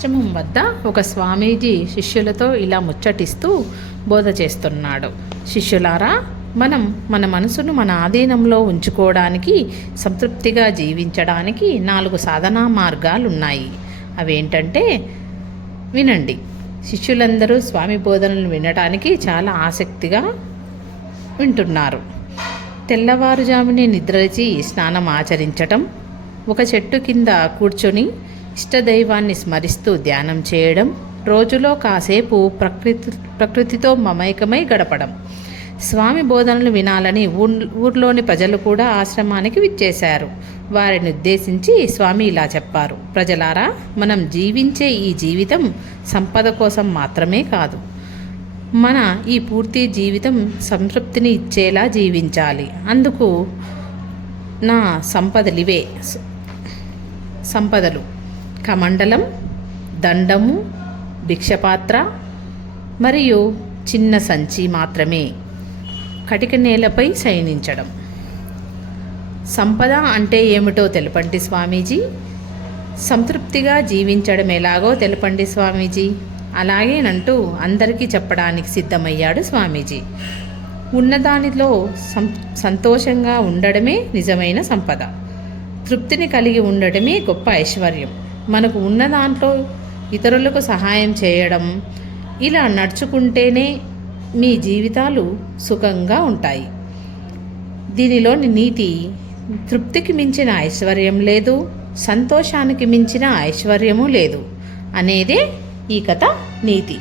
ఆశ్రమం వద్ద ఒక స్వామీజీ శిష్యులతో ఇలా ముచ్చటిస్తూ బోధ చేస్తున్నాడు. శిష్యులారా, మనం మన మనసును మన ఆధీనంలో ఉంచుకోవడానికి, సంతృప్తిగా జీవించడానికి 4 సాధనా మార్గాలున్నాయి. అవేంటంటే వినండి. శిష్యులందరూ స్వామి బోధనలు వినడానికి చాలా ఆసక్తిగా వింటున్నారు. తెల్లవారుజామునే నిద్రలేచి స్నానం ఆచరించటం, ఒక చెట్టు కింద కూర్చొని ఇష్టదైవాన్ని స్మరిస్తూ ధ్యానం చేయడం, రోజులో కాసేపు ప్రకృతితో మమైకమై గడపడం. స్వామి బోధనలు వినాలని ఊర్లోని ప్రజలు కూడా ఆశ్రమానికి విచ్చేశారు. వారిని ఉద్దేశించి స్వామి ఇలా చెప్పారు: ప్రజలారా, మనం జీవించే ఈ జీవితం సంపద కోసం మాత్రమే కాదు. మన ఈ పూర్తి జీవితం సంతృప్తిని ఇచ్చేలా జీవించాలి. అందుకు నా సంపదలు కమండలం, దండము, భిక్షపాత్ర మరియు చిన్న సంచి మాత్రమే. కటిక నేలపై శయనించడం. సంపద అంటే ఏమిటో తెలపండి స్వామీజీ. సంతృప్తిగా జీవించడం ఎలాగో తెలపండి స్వామీజీ. అలాగేనంటూ అందరికీ చెప్పడానికి సిద్ధమయ్యాడు స్వామీజీ. ఉన్నదానిలో సంతోషంగా ఉండడమే నిజమైన సంపద. తృప్తిని కలిగి ఉండటమే గొప్ప ఐశ్వర్యం. మనకు ఉన్న దాంట్లో ఇతరులకు సహాయం చేయడం, ఇలా నడుచుకుంటేనే మీ జీవితాలు సుఖంగా ఉంటాయి. దీనిలోని నీతి: తృప్తికి మించిన ఐశ్వర్యం లేదు, సంతోషానికి మించిన ఐశ్వర్యము లేదు అనేదే ఈ కథ నీతి.